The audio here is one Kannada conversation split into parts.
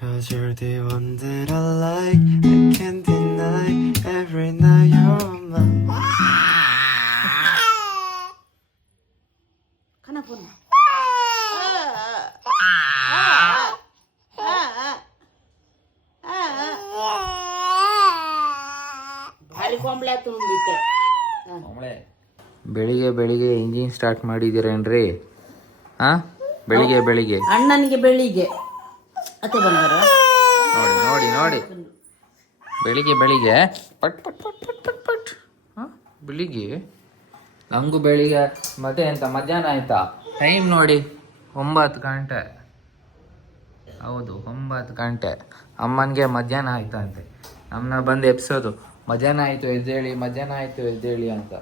Cause you're the one that I like, I can't deny. Every night you're on my mind. Kenapa? ಬೆಳಿಗ್ಗೆ ಬೆಳಿಗ್ಗೆ ಇಂಜಿನ್ ಸ್ಟಾರ್ಟ್ ಮಾಡಿದ್ದೀರೇನ್ರಿ? ಬೆಳಿಗ್ಗೆ ಅಣ್ಣನಿಗೆ ಬೆಳಿಗ್ಗೆ ಅತ್ತೆ ಬಂಗಾರ ನೋಡಿ ಬೆಳಿಗ್ಗೆ ಪಟ್ ಪಟ್ ಪಟ್ ಪಟ್ ಪಟ್ ಪಟ್ ಬೆಳಿಗ್ಗೆ ನಮಗೂ ಬೆಳಿಗ್ಗೆ ಮತ್ತೆ ಎಂತ ಮಧ್ಯಾಹ್ನ ಆಯ್ತಾ? ಟೈಮ್ ನೋಡಿ 9 ಗಂಟೆ. ಹೌದು 9 ಗಂಟೆ. ಅಮ್ಮನಿಗೆ ಮಧ್ಯಾಹ್ನ ಆಯ್ತಾ ಅಂತೆ. ನಮ್ಮನ್ನ ಬಂದು ಎಬ್ಸೋದು, ಮಧ್ಯಾಹ್ನ ಆಯಿತು ಎದ್ದೇಳಿ ಅಂತ.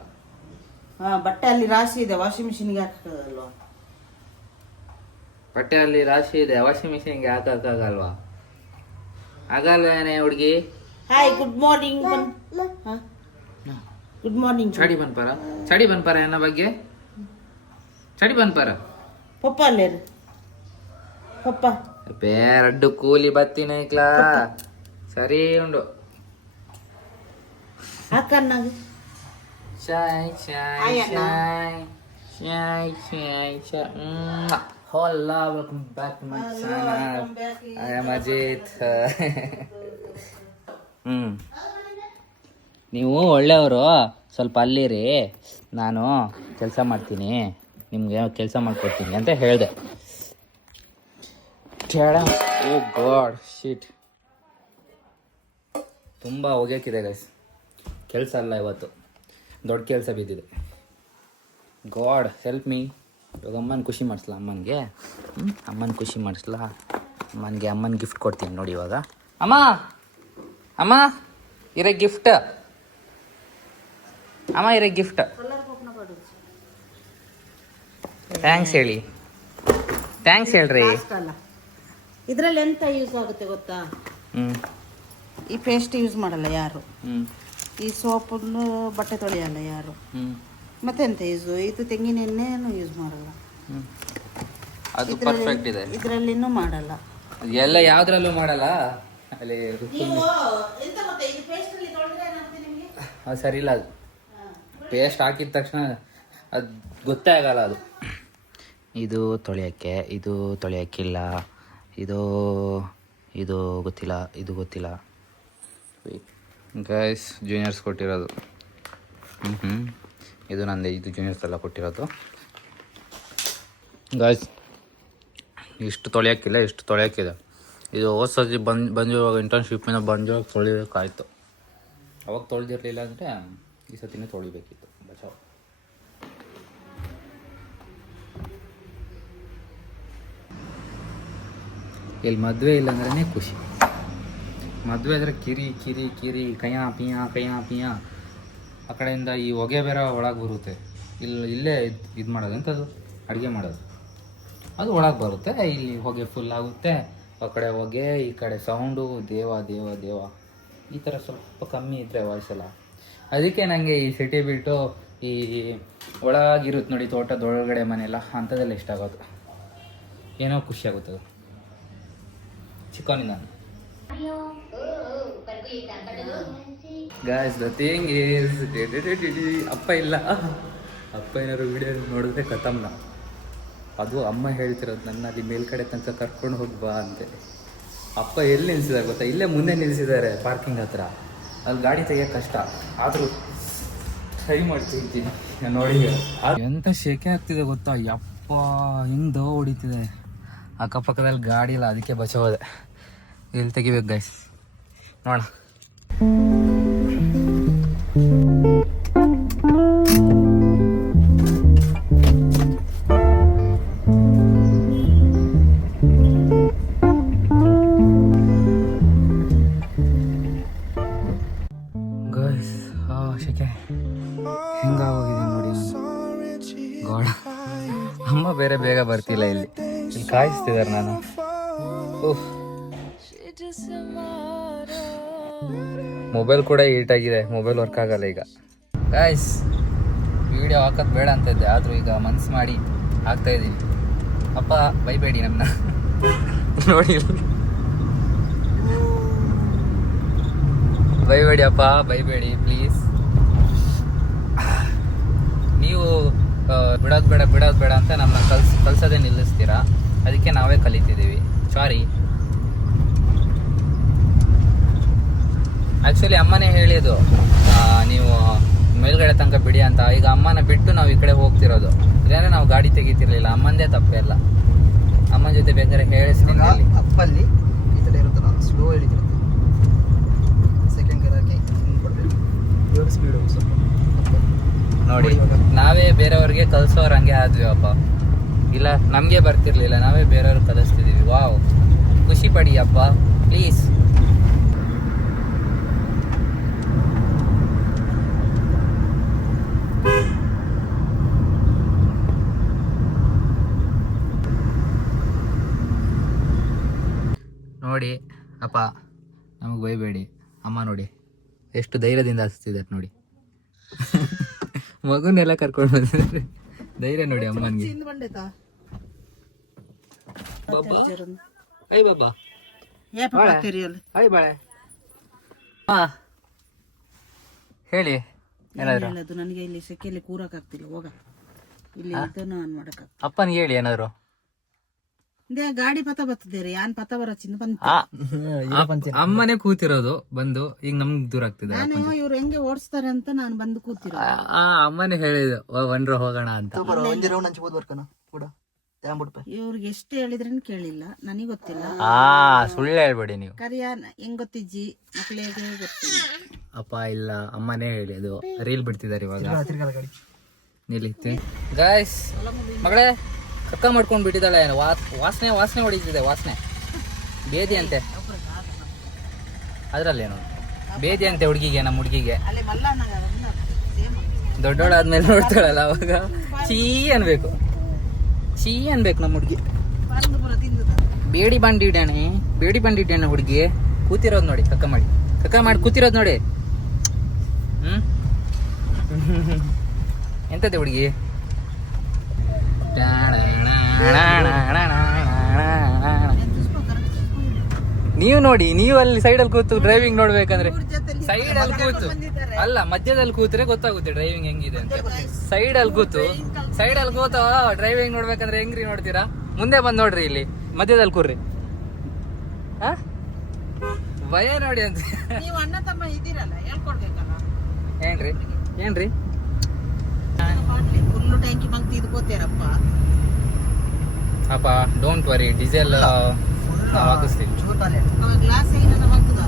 ಬಟ್ಟೆ ಅಲ್ಲಿ ರಾಶಿ ಇದೆ, ವಾಷಿಂಗ್ ಮಿಷಿನ್ಗೆ ಹಾಕಲ್ವಾ? ಬಟ್ಟೆ ಅಲ್ಲಿ ರಾಶಿ ಇದೆ, ವಾಷಿಂಗ್ ಮಿಷಿನ್ಗೆ ಹಾಕಕ್ಕಾಗಲ್ವಾ? ಆಗಲ್ವೇನೆ ಹುಡುಗಿ? Hi, good morning. Good morning. ಚಡಿ ಬನ್ಪಾರ ಎನ್ನ ಬಗ್ಗೆ ಚಡಿ ಬನ್ಪಾರ ಪಪ್ಪ ಅಲ್ಲೇರು ಪಪ್ಪ ಬೇರಡ್ಡು ಕೂಲಿ ಬತ್ತಿನ ಇಕ್ಲಾ ಸರಿ ಉಂಡು. ಹಾಕನ್ನಾಗ Shy. Hola, welcome back to my channel. I am Ajit. ನೀವು ಒಳ್ಳೆಯವರು, ಸ್ವಲ್ಪ ಅಲ್ಲಿರಿ, ನಾನು ಕೆಲಸ ಮಾಡ್ತೀನಿ, ನಿಮ್ಗೆ ಕೆಲಸ ಮಾಡ್ಕೊಡ್ತೀನಿ ಅಂತ ಹೇಳಿದೆ. ಓ ಗಾಡ್ ಶಿಟ್, ತುಂಬ ಹೋಗ್ಯಾಕಿದೆ ಗೈಸ್. ಕೆಲಸ ಅಲ್ಲ ಇವತ್ತು, ದೊಡ್ಡ ಕೆಲಸ ಬಿದ್ದಿದೆ. God help me. ಇವಾಗ ಅಮ್ಮನ ಖುಷಿ ಮಾಡಿಸ್ಲಾ? ಅಮ್ಮನ ಖುಷಿ ಮಾಡಿಸ್ಲಾ? ಅಮ್ಮನ ಗಿಫ್ಟ್ ಕೊಡ್ತೀನಿ ನೋಡಿ ಇವಾಗ. ಅಮ್ಮ ಇರೋ ಗಿಫ್ಟ್. ಅಮ್ಮ ಇರೋ ಗಿಫ್ಟ್. ಥ್ಯಾಂಕ್ಸ್ ಹೇಳಿ. ಥ್ಯಾಂಕ್ಸ್ ಹೇಳ್ರಿ. ಇದರಲ್ಲಿ ಎಂತ ಯೂಸ್ ಆಗುತ್ತೆ ಗೊತ್ತಾ? ಈ ಪೇಸ್ಟ್ ಯೂಸ್ ಮಾಡಲ್ಲ ಯಾರು, ಈ ಸೋಪನ್ನು ಬಟ್ಟೆ ತೊಳೆಯಲ್ಲ ಯಾರು, ಮತ್ತೆಂತ ಯೂಸು? ಇದು ತೆಂಗಿನ ಎಣ್ಣೆಯನ್ನು ಯೂಸ್ ಮಾಡಲ್ಲ, ಅದು ಪರ್ಫೆಕ್ಟ್ ಇದೆ. ಇದರಲ್ಲಿನೂ ಮಾಡಲ್ಲ, ಎಲ್ಲ ಯಾವ್ದ್ರಲ್ಲೂ ಮಾಡಲ್ಲ. ಅಲ್ಲಿ ಅದು ಸರಿ ಇಲ್ಲ. ಅದು ಪೇಸ್ಟ್ ಹಾಕಿದ ತಕ್ಷಣ ಅದು ಗೊತ್ತೇ ಆಗಲ್ಲ. ಅದು ಇದು ತೊಳೆಯೋಕ್ಕೆ, ಇದು ತೊಳೆಯೋಕ್ಕಿಲ್ಲ, ಇದು ಗೊತ್ತಿಲ್ಲ. ಗೈಸ್ ಜೂನಿಯರ್ಸ್ ಕೊಟ್ಟಿರೋದು. ಇದು ನಂದೇ, ಇದು ಜೂನಿಯರ್ಸ್ ಎಲ್ಲ ಕೊಟ್ಟಿರೋದು. ಗೈಸ್ ಇಷ್ಟು ತೊಳೆಯೋಕ್ಕಿದೆ. ಇದು ಹೋದ ಸತಿ ಬಂದಿರುವಾಗ ಇಂಟರ್ನ್ಶಿಪ್ಪಿಂದ ಬಂದಿರುವಾಗ ತೊಳಿಬೇಕಾಯ್ತು. ಅವಾಗ ತೊಳೆದಿರಲಿಲ್ಲ ಅಂದರೆ ಈ ಸತಿನೇ ತೊಳಿಬೇಕಿತ್ತು. ಬಚಾವ್. ಇಲ್ಲಿ ಮದುವೆ ಇಲ್ಲ ಅಂದ್ರೇ ಖುಷಿ. ಮದುವೆ ಆದರೆ ಕಿರಿ ಕಯ್ಯ ಪಿಯ ಆ ಕಡೆಯಿಂದ ಈ ಹೊಗೆ ಬೇರೆ ಒಳಗೆ ಬರುತ್ತೆ. ಇಲ್ಲೇ ಇದು ಮಾಡೋದು ಎಂಥದ್ದು, ಅಡುಗೆ ಮಾಡೋದು, ಅದು ಒಳಗೆ ಬರುತ್ತೆ. ಇಲ್ಲಿ ಹೊಗೆ ಫುಲ್ ಆಗುತ್ತೆ, ಆ ಕಡೆ ಹೊಗೆ, ಈ ಕಡೆ ಸೌಂಡು. ದೇವ ಈ ಥರ ಸ್ವಲ್ಪ ಕಮ್ಮಿ ಇದ್ದರೆ ವಾಯ್ಸೆಲ್ಲ. ಅದಕ್ಕೆ ನನಗೆ ಈ ಸಿಟಿ ಬಿಟ್ಟು ಈ ಒಳಗಿರುತ್ತೆ ನೋಡಿ, ತೋಟದೊಳಗಡೆ ಮನೆಯೆಲ್ಲ, ಅಂಥದ್ದೆಲ್ಲ ಇಷ್ಟ ಆಗೋದು. ಏನೋ ಖುಷಿ ಆಗುತ್ತದೆ ಚಿಕ್ಕವನಿಂದ. ಗಾಯ್ಸ್ ದ ಥಿಂಗ್ ಈಸ್ ಅಪ್ಪ ಇಲ್ಲ. ಅಪ್ಪ ಏನಾದ್ರು ವಿಡಿಯೋ ನೋಡಿದ್ರೆ ಕತಮ್ನ. ಅದು ಅಮ್ಮ ಹೇಳ್ತಿರೋದು ನನ್ನ ಅಲ್ಲಿ ಮೇಲ್ಗಡೆ ತನಕ ಕರ್ಕೊಂಡು ಹೋಗಿ ಬಾ ಅಂತೆ. ಅಪ್ಪ ಎಲ್ಲಿ ನಿಲ್ಸಿದ್ದಾರೆ ಗೊತ್ತಾ? ಇಲ್ಲೇ ಮುಂದೆ ನಿಲ್ಲಿಸಿದ್ದಾರೆ ಪಾರ್ಕಿಂಗ್ ಹತ್ರ. ಅಲ್ಲಿ ಗಾಡಿ ತೆಗಿಯೋಕೆ ಕಷ್ಟ, ಆದರೂ ಟ್ರೈ ಮಾಡ್ತಿರ್ತೀನಿ ನೋಡಿ. ಎಂಥ ಶೆಕೆ ಆಗ್ತಿದೆ ಗೊತ್ತಾ? ಯಪ್ಪ ಹಿಂಗೆ ದವ ಹೊಡಿತಿದೆ. ಅಕ್ಕಪಕ್ಕದಲ್ಲಿ ಗಾಡಿ ಇಲ್ಲ, ಅದಕ್ಕೆ ಬಚೋದೆ. ಇಲ್ಲಿ ತೆಗಿಬೇಕು ಗೈಸ್, ನೋಡ. ಗೈಸ್ ಶೆಕೆ ಹಿಂಗಾಗೋಗಿದೆ ನೋಡಿ. ಗಾಡ್, ಅಮ್ಮ ಬೇರೆ ಬೇಗ ಬರ್ತಿಲ್ಲ. ಇಲ್ಲಿ ಕಾಯಿಸ್ತಿದ್ದಾರೆ. ನಾನು ಮೊಬೈಲ್ ಕೂಡ ಹೀಟಾಗಿದೆ, ಮೊಬೈಲ್ ವರ್ಕ್ ಆಗಲ್ಲ ಈಗ. ಗಾಯ್ಸ್ ವಿಡಿಯೋ ಹಾಕೋದು ಬೇಡ ಅಂತ ಇದ್ದೆ, ಆದರೂ ಈಗ ಮನ್ಸು ಮಾಡಿ ಹಾಕ್ತಾಯಿದ್ದೀವಿ. ಅಪ್ಪ ಬೈಬೇಡಿ ನಮ್ಮನ್ನ. ನೋಡಿ ಬೈಬೇಡಿ ಅಪ್ಪ, ಬೈಬೇಡಿ ಪ್ಲೀಸ್. ನೀವು ಬಿಡೋದು ಬೇಡ ಅಂತ ನಮ್ಮನ್ನ ಕಲ್ಸೋದೇ ನಿಲ್ಲಿಸ್ತೀರಾ. ಅದಕ್ಕೆ ನಾವೇ ಕಲಿತಿದ್ದೀವಿ. ಸಾರಿ. ಆ್ಯಕ್ಚುಲಿ ಅಮ್ಮನೇ ಹೇಳಿದ್ದು ನೀವು ಮೇಲ್ಗಡೆ ತನಕ ಬಿಡಿ ಅಂತ. ಈಗ ಅಮ್ಮನ ಬಿಟ್ಟು ನಾವು ಈ ಕಡೆ ಹೋಗ್ತಿರೋದು, ಇಲ್ಲಾಂದ್ರೆ ನಾವು ಗಾಡಿ ತೆಗಿತಿರ್ಲಿಲ್ಲ. ಅಮ್ಮಂದೇ ತಪ್ಪೇ ಅಲ್ಲ. ಅಮ್ಮನ ಜೊತೆ ಬೇಕಾದ್ರೆ ಹೇಳಿಸ್ತೀನಿ. ಅಪ್ಪಲ್ಲಿ ಈ ಥರ ಇರುತ್ತೆ, ನಾನು ಸ್ಲೋ ಹಿಡಿತಿರುತ್ತೆ. ಸೆಕೆಂಡ್ ಗೇರ್ ಹಾಕಿ ಕೊಡಬೇಕು. ಇವಾಗ ಸ್ಪೀಡು ಸ್ವಲ್ಪ ನೋಡಿ, ನಾವೇ ಬೇರೆಯವ್ರಿಗೆ ಕಲಿಸೋರು ಹಂಗೆ ಆದ್ವಿ ಅಪ್ಪ. ಇಲ್ಲ ನಮಗೆ ಬರ್ತಿರ್ಲಿಲ್ಲ, ನಾವೇ ಬೇರೆಯವ್ರಿಗೆ ಕಲಿಸ್ತಿದ್ದೀವಿ. ವಾವ್, ಖುಷಿ ಪಡಿ ಅಪ್ಪ ಪ್ಲೀಸ್. ನೋಡಿ ಅಪ್ಪ, ನಮಗೆ ಬೈಬೇಡಿ. ಅಮ್ಮ ನೋಡಿ ಎಷ್ಟು ಧೈರ್ಯದಿಂದ ಹಚ್ತಿದ್ದಾರೆ ನೋಡಿ. ಮಗುನೆಲ್ಲ ಕರ್ಕೊಂಡು ಬಂದಿದ್ದಾರೆ. ಧೈರ್ಯ ನೋಡಿ ಅಮ್ಮನಿಗೆ. ಬಾಬಾ ಐ ಬಾಬಾ ಐ ಬಾಳೆ. ಹಾ ಹೇಳಿ ಏನಾದ್ರು. ಅದು ನನಗೆ ಇಲ್ಲಿ ಸೆಕೆಯಲ್ಲಿ ಕೂರಕ್ಕಾಗ್ತಿಲ್ಲ. ಹೋಗ ಇಲ್ಲಿ ಇದನ್ನು ಆನ್ ಮಾಡಕ್ಕಾಗ್ತಿಲ್ಲ. ಅಪ್ಪನಿಗೆ ಹೇಳಿ ಏನಾದ್ರು. ಗಾಡಿ ಪತ ಬರ್ತದೆ ಯಾನ್ ಪತ ಬರಚಿಂದ ಬಂತ. ಅಮ್ಮನೇ ಕೂತಿರೋದು ಬಂದು, ಈಗ ನಮ್ಗೆ ದೂರ ಆಗ್ತಿದೆ. ನಾನು ಇವ್ರು ಹೆಂಗೆ ಓಡಿಸ್ತಾರೆ ಅಂತ ನಾನು ಬಂದು ಕೂತಿರೋ. ಅಮ್ಮನೇ ಹೇಳಿದ್ರು ಒಂದ್ರ ಹೋಗೋಣ ಅಂತ. ಇವ್ರಿಗೆ ಎಷ್ಟು ಹೇಳಿದ್ರೇನು ಕೇಳಿಲ್ಲ, ನನಗೆ ಗೊತ್ತಿಲ್ಲ. ಸುಳ್ಳು ಹೇಳ್ಬೇಡಿ ನೀವು. ಕರಿಯ ಹೆಂಗ್ ಗೊತ್ತಿಜ್ಜಿ ಮಕ್ಳಿಗೆ ಗೊತ್ತಿಲ್ಲ. ಅಪ್ಪ ಇಲ್ಲ, ಅಮ್ಮನೇ ಹೇಳಿ. ಅದು ರೀಲ್ ಬಿಡ್ತಿದ್ದಾರೆ ಇವಾಗ. ನಿಲ್ಲಿತ್ತೆ ಗಾಯ್ಸ್. ಮಗಳೇ ಕಕ್ಕ ಮಾಡ್ಕೊಂಡ್ ಬಿಟ್ಟಿದ್ದಾಳೆ. ವಾಸನೆ ಹೊಡಿತಿದೆ. ವಾಸನೆ ಬೇದಿ ಅಂತೆ ಅದ್ರಲ್ಲೇನು ಬೇದಿ ಅಂತೆ ಹುಡುಗಿಗೆ, ನಮ್ಮ ಹುಡುಗಿಗೆ. ದೊಡ್ಡೋಳಾದ್ಮೇಲೆ ನೋಡ್ತಾಳಲ್ಲ ಅವಾಗ ಚೀ ಅನ್ಬೇಕು ನಮ್ಮ ಹುಡುಗಿ. ಬೇಡಿ ಬಂದಿದ್ದಾನೆ ಹುಡುಗಿ. ಕೂತಿರೋದು ನೋಡಿ, ಕಕ್ಕ ಮಾಡಿ ಕೂತಿರೋದು ನೋಡಿ. ಎಂತದೆ ಹುಡುಗಿ. ನೀವು ನೋಡಿ, ನೀವು ಅಲ್ಲಿ ಸೈಡಲ್ಲಿ ಕೂತು ಡ್ರೈವಿಂಗ್ ನೋಡ್ಬೇಕಂದ್ರೆ ಸೈಡಲ್ಲಿ ಕೂತು ಅಲ್ಲ, ಮಧ್ಯದಲ್ಲಿ ಕೂತ್ರೆ ಗೊತ್ತಾಗುತ್ತೆ ಡ್ರೈವಿಂಗ್ ಹೆಂಗಿದೆ ಅಂತ. ಸೈಡಲ್ಲಿ ಕೂತು ಡ್ರೈವಿಂಗ್ ನೋಡ್ಬೇಕಂದ್ರೆ ಹೆಂಗ್ರಿ ನೋಡ್ತೀರಾ? ಮುಂದೆ ಬಂದ್ ನೋಡ್ರಿ, ಇಲ್ಲಿ ಮಧ್ಯದಲ್ಲಿ ಕೂರ್ರಿ. ಭಯ ನೋಡಿ ಅಂತ. ನೀವು ಅಣ್ಣ ತಮ್ಮ ಇದ್ದೀರಲ್ಲ, ಹೇಳ್ಕೊಡ್ಬೇಕಲ್ಲ. ಏನ್ರಿ ಫುಲ್ಲು ಟ್ಯಾಂಕಿ ಬಂದು ತಿದ್ಕೋತೀರಪ್ಪ. ಅಪ್ಪ ಡೋಂಟ್ ವರಿ, ಡೀಸೆಲ್ ನಾವು ಹಾಕಿಸ್ತೀವಿ. ಗ್ಲಾಸ್ ಏನಾರ ಬಂತದ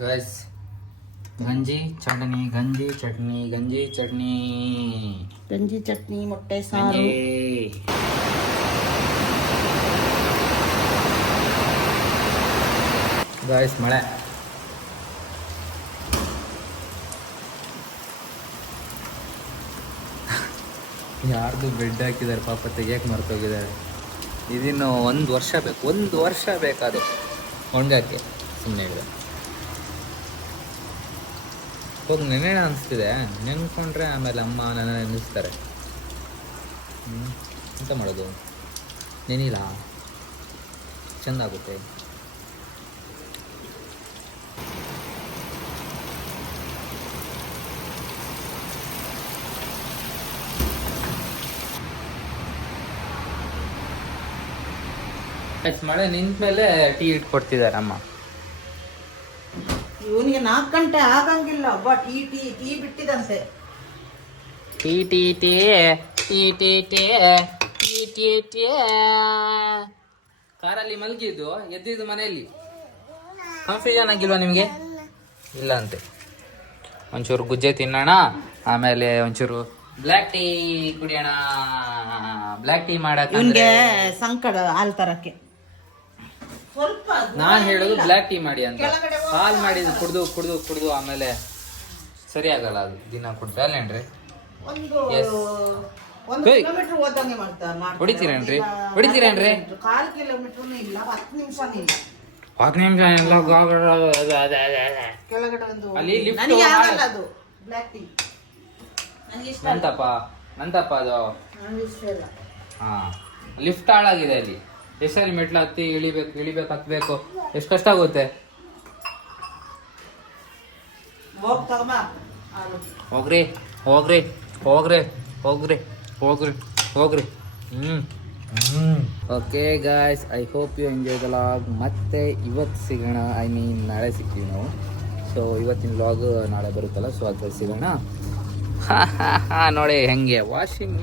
ಗೈಸ್. ಗಂಜಿ ಚಟ್ನಿ ಮೊಟ್ಟೆ ಸಾರು. ಗೈಸ್ ಮಳೆ. ಯಾರ್ದು ಬೆಡ್ ಹಾಕಿದ್ದಾರೆ ಪಾಪ, ತೆಗಿಯಕ್ಕೆ ಮರ್ತೋಗಿದ್ದಾರೆ. ಇದಿನ್ನು ಒಂದು ವರ್ಷ ಬೇಕಾದು ಒಣಗಕ್ಕೆ. ಸುಮ್ಮನೆ ಇದೆ. ಹೋಗಿ ನೆನೆಣ ಅನಿಸ್ತಿದೆ. ನೆನ್ಕೊಂಡ್ರೆ ಆಮೇಲೆ ಅಮ್ಮ ನನ್ನ ನೆನೆಸ್ತಾರೆ. ಎಂತ ಮಾಡೋದು, ನೆನಿಲ್ಲ ಚೆಂದ ಆಗುತ್ತೆ. ಮಳೆ ನಿಂತ ಮೇಲೆ ಟೀ ಇಟ್ಕೊಡ್ತಿದ್ದಾರೆ ಅಮ್ಮ. ಇವನಿಗೆ 4 ಗಂಟೆ ಆಗಂಗಿಲ್ಲ. ಒಬ್ಬ ಟೀ ಬಿಟ್ಟಿದಂತೆ. ಕಾರಲ್ಲಿ ಮಲಗಿದ್ದು ಎದ್ದಿದ್ದು ಮನೆಯಲ್ಲಿ. ಕನ್ಫ್ಯೂಷನ್ ಆಗಿಲ್ವಾ ನಿಮಗೆ? ಇಲ್ಲ ಅಂತೆ. ಒಂಚೂರು ಗುಜ್ಜೆ ತಿನ್ನೋಣ, ಆಮೇಲೆ ಒಂಚೂರು ಬ್ಲ್ಯಾಕ್ ಟೀ ಕುಡಿಯೋಣ. ಬ್ಲ್ಯಾಕ್ ಟೀ ಮಾಡಕ್ಕೆ ಇವನ್ಗೆ ಸಂಕಟ ಹಾಲು ತರಕ್ಕೆ. ನಾನು ಹೇಳೋದು ಬ್ಲ್ಯಾಕ್ ಟೀ ಮಾಡಿ ಅಂತ. ಹಾಲು ಮಾಡಿದ್ದು ಕುಡ್ದು ಆಮೇಲೆ ಸರಿ ಆಗಲ್ಲ ಅದು. ದಿನ ಕುಡ್ದು ಅಲ್ಲೇನ್ರಿ? ಹೊಡಿತೀರೇನ್ರಿ? 1 ಕಿಲೋಮೀಟರ್ ಇಲ್ಲ, 10 ನಿಮಿಷ ಇಲ್ಲ. 10 ನಿಮಿಷ ಎಲ್ಲ ಕೆಳಗಡೆ ಅಲ್ಲಿ ನನಗೆ ಆಗಲ್ಲ ಅದು ಬ್ಲ್ಯಾಕ್ ಟೀ. ನನಗೆ ಇಷ್ಟ ನಂತಪ್ಪ ಅದು. ನನಗೆ ಇಷ್ಟ ಇಲ್ಲ. ಹಾ, ಲಿಫ್ಟ್ ಹಾಳಾಗಿದೆ ಅಲ್ಲಿ. ಎಷ್ಟಲ್ಲಿ ಮೆಟ್ಲು ಹತ್ತಿ ಇಳಿಬೇಕು ಹತ್ಬೇಕು, ಎಷ್ಟು ಕಷ್ಟ ಆಗುತ್ತೆ. ಹೋಗ್ ತಗೊಂಬ ಹಾಲು. ಹೋಗ್ರಿ ಹೋಗ್ರಿ ಹೋಗ್ರಿ ಹೋಗ್ರಿ ಹೋಗ್ರಿ ಹೋಗ್ರಿ okay guys, I hope you enjoy the log. ಮತ್ತೆ ಇವತ್ತು ಸಿಗೋಣ, ಐ ಮೀನ್ ನಾಳೆ ಸಿಗ್ತೀವಿ ನಾವು. ಸೊ ಇವತ್ತಿನ ಲಾಗ್ ನಾಳೆ ಬರುತ್ತಲ್ಲ, ಸೊ ಅದ್ರಲ್ಲಿ ಸಿಗೋಣ. ನೋಡಿ ಹೆಂಗೆ ವಾಷಿಂಗ್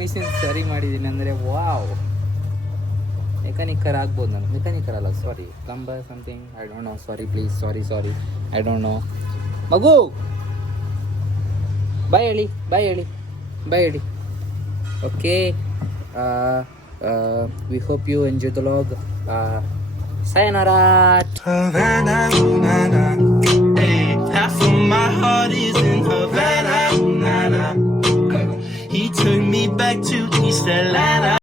ಮಿಷಿನ್ ಸರಿ ಮಾಡಿದ್ದೀನಿ ಅಂದರೆ ವಾವ್. ಮೆಕ್ಯಾನಿಕರ್ ಆಗ್ಬೋದು ನಾನು, ಮೆಕ್ಯಾನಿಕರ್ ಅಲ್ಲ, sorry, plumber something, I don't know, sorry please, sorry I don't know. ಮಗು ಬಾಯ್ ಹೇಳಿ. Okay, we hope you enjoy the log. sayonara. Havana, na na. Hey, half of my heart is in Havana, na na. He took me back to East Atlanta.